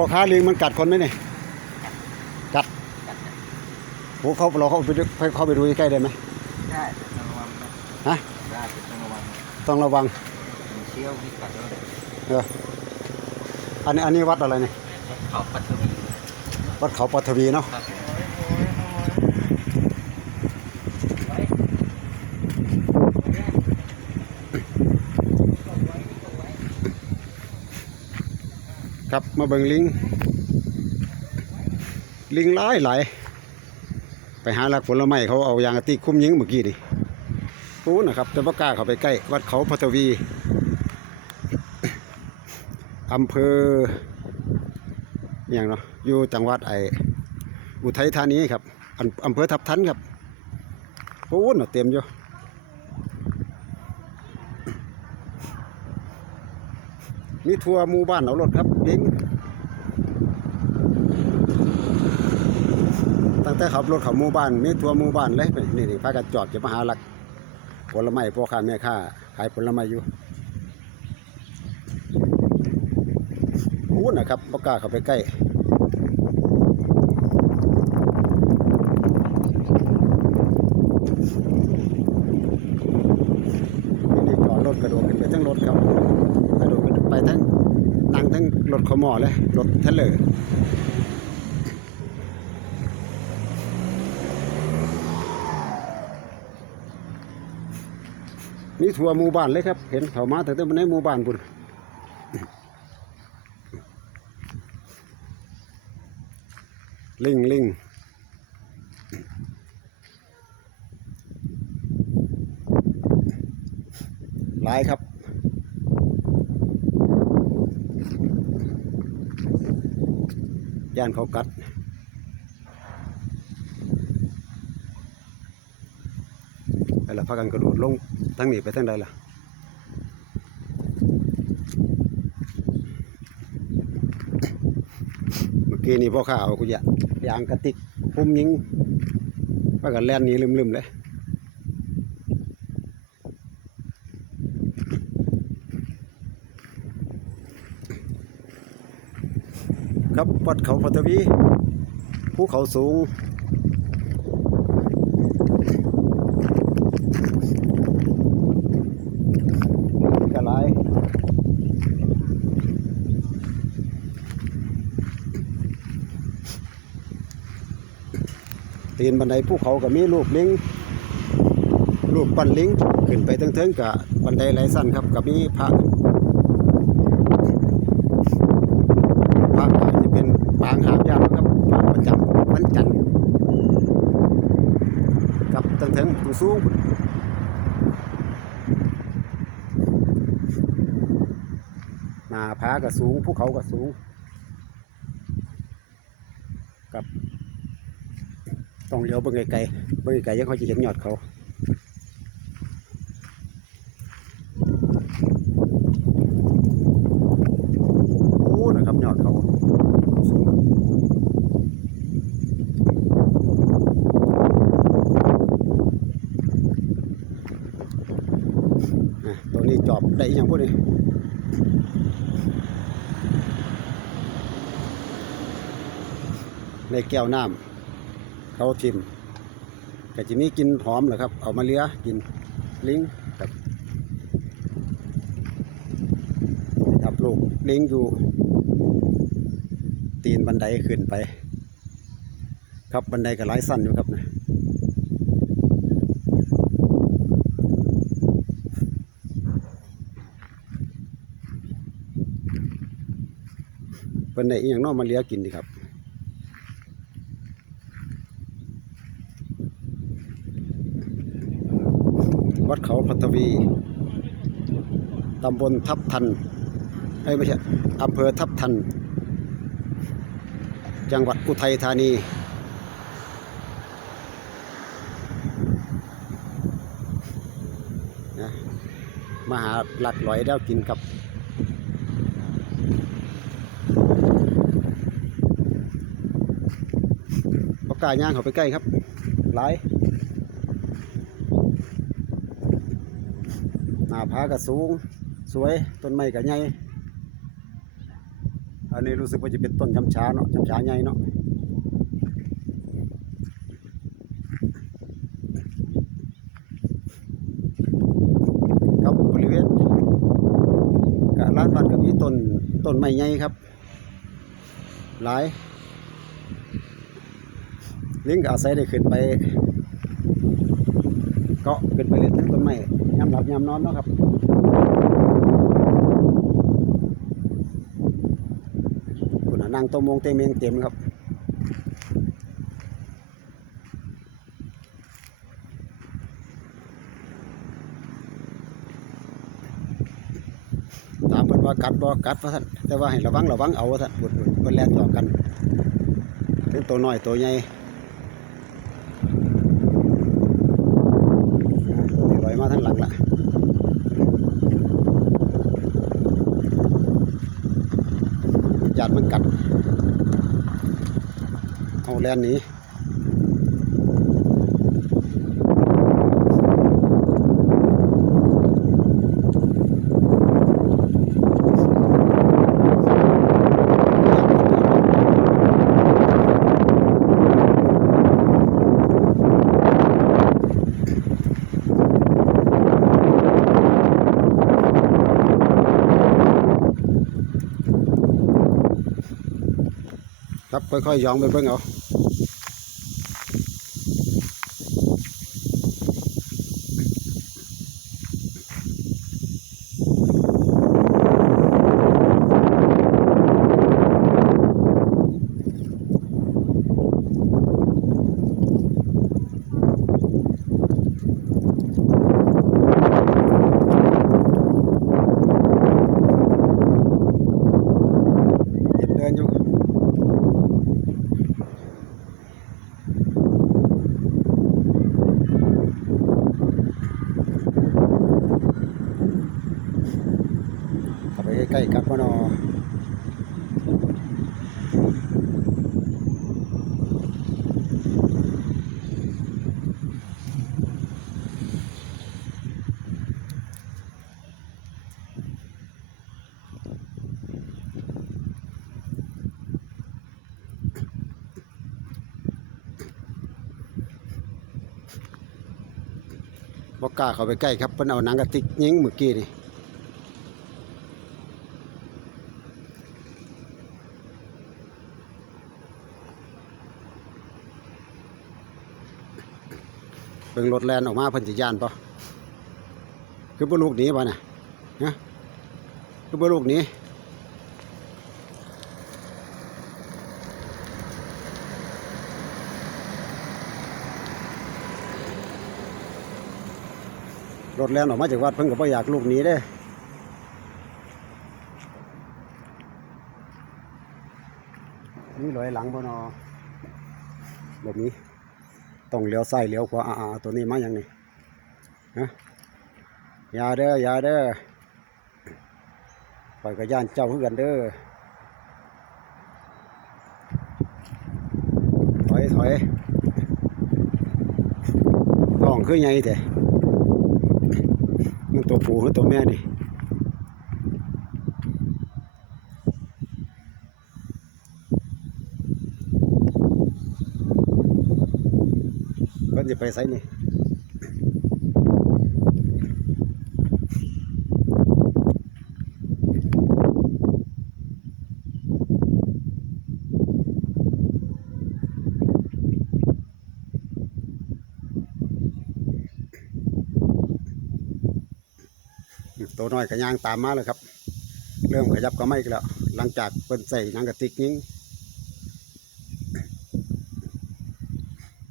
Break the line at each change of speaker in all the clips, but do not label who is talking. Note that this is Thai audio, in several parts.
พ่อค้าลิงมันกัดคนไหมเนี่ยกัดโอ้เขาเราเข้าไปดูเข้าไปดูใกล้ๆได้ไหม
ได้แต่ต้องระวังนะ
ฮะ
ได้แต่ต้องระวัง
ต้องระวัง
มีเชี่ยวมีกัดด้วย
เอออันนี้อันนี้วัดอะไรเนี่ย
เขาปัตตานี
วัดเขาปัทวีเนาะ
ครับ
มาเบิ่งลิง ลิงหลายหลายไปหาลักผลไม้เขาเอายางกะติคุ้มยิงเมื่อกี้นี่ปูนะครับแต่ว่ากล้าเข้าไปใกล้ วัดเขาพัทวีอำเภออย่างเนาะอยู่จังหวัดไออุทัยธานีครับอันอำเภอทับทันครับปูน่ะเต็มอยู่ มีทัวร์หมู่บ้านเอารถครับลิงตั้งแต่ขับรถขับหมู่บ้านมีทัวร์หมู่บ้านเลยนี่นี่พากันจอดจะมาหาหลักผลไม้พ่อค้าแม่ค้าขายผลไม้อยู่อู้นะครับประกล้าเข้าไปใกล้นี่จอดรถกระโดดขึ้นไปทั้งรถครับกระโดดขึ้นไปทั้งนั่งทั้งรถข มอเลยรถเทะเลอร์นี่ทัวร์หมู่บ้านเลยครับ เห็นเขามาแต่แต่ในหมู่บ้านบุญลิงลิงหลายครับ ย่านเขากัด ไปละพากันกระโดดลงทั้งนี้ไปทั้งใดล่ะเมื่อกี้นี่พ่อข้าเอากุยะยางกระติกพุ่มยิงพากันแล่นนี้ลืมๆเลย ครับ วัดเขาพัทวีภูเขาสูง กระไรตีนบันไดภูเขาก็มีรูปลิงรูปปั้นลิงขึ้นไปเทิงๆกับบันไดไหลสั้นครับกับมีพระอาจจะเป็นปางหามยามครับพระประจำวันจันทร์กับ เทิงๆสูงหน้าผาก็สูงภูเขาก็สูง กับ ต้องเลี้ยวเบิ่งไกลๆเบิ่งไกลๆยังเขาจะเห็นยอดเขาโอ้นะครับยอดเขาสูงอะ ตัวนี้จอบได้อย่างพวกนี้ในแก้วน้ำเขาทิมก็จะมีกลินหอมเหรอครับ เอามาเลี้ยกินลิงครับครับลูกลิงอยู่ ตีนบันไดขึ้นไป ครับบันไดก็หลายสั้นอยู่ครับ นะบันไดอย่างเนอมาเลี้ยกินดีครับวัดเขาพัทวีตำบลทับทันเอ้ยไม่ใช่อำเภอทับทัน จังหวัดอุทัยธานีนะมาหาหลักลอยแล้วกินกับ ปา กกล้าย่างเขาไปใกล้ครับหลายหน้าผาก็สูง สวยต้นไม้ก็ใหญ่อันนี้รู้สึกว่าจะเป็นต้นช้ำช้าเนาะช้ำช้าใหญ่เนาะครับบริเวณกร้านวัดก็มีต้นต้นไม้ใหญ่ครับ หลาย ลิงก็อาศัยได้ขึ้นไปเกาะขึ้นไปเล่นต้นไม้ยามหลับยามนอนเนาะครับคุณนั่งโตวโมงเตเมงเต็มครับถามเพิ่นว่ากัดบ่กัดว่าท่านแต่ว่าให้ระวังระวังเอาว่าท่านบุดบุดเพิ่นแล่นต่อกันถึงตัวน้อยตัวใหญ่อะนี่ลอยมาทางหลังละ ญาติมันกัดเอาแลนหนี้ ครับค่อยๆย่องไปเบิ่งเอาเห็นเดินอยู่ เข้าไปใกล้ๆกัดพ่อนอ บอกกล้าเข้าไปใกล้ครับเพิ่นเอาหนังกระติกยิงเมื่อกี้นี่เบิ่งรถแลนออกมาเพิ่นสิย่านปะคือบ่ลูกหนีบ่น่ะฮะคือบ่ลูกหนี รถแลนออกมาจากวัดเพิ่นก็บ่อยากลูกนีเด้นี่ลอยหลังบ่นอแบบนี้ต้องเลี้ยวซ้ายเลี้ยวขวาอ่าตัวนี้มาอย่างนี้ฮะอย่าเด้ออย่าเด้อปล่อยกระยานเจ้าคือกันเด้อถอยถอยท้องคือไงแต่มัน ตัวผู้หรือตัวแม่นี่เพิ่นจะไปไสนี่ ตัวน้อยก็ย่างตามมาเลยครับ เริ่มขยับก็ไม่กันแล้ว หลังจากเปิ้นใส่นังกระติกยิง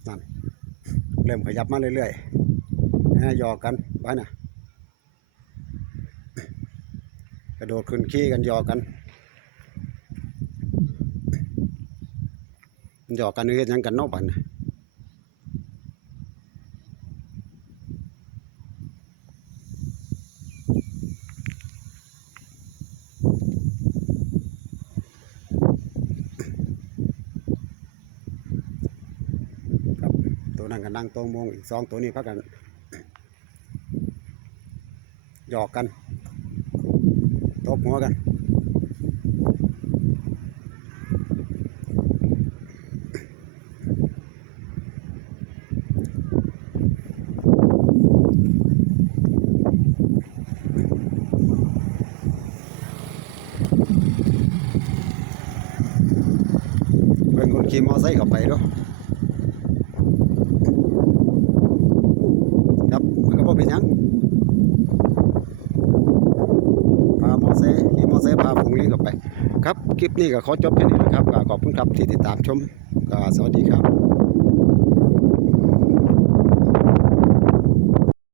นั่นเริ่มขยับมาเรื่อยๆนะหยอกันไว้นะกระโดดขึ้นขี้กันยอกันยอกกันเฮ็ดยังกันนอกบัดนะ นั้นก็นั่งโตมงอีกสองตัวนี้พักกันหยอกกันตบหัวกันเบิ่งคนขี่มอไซค์เข้าไปเนาะ ครับคลิปนี้ก็ขอจบแค่นี้นะครับก็ขอบคุณครับที่ติดตามชมก็สวัสดีครับ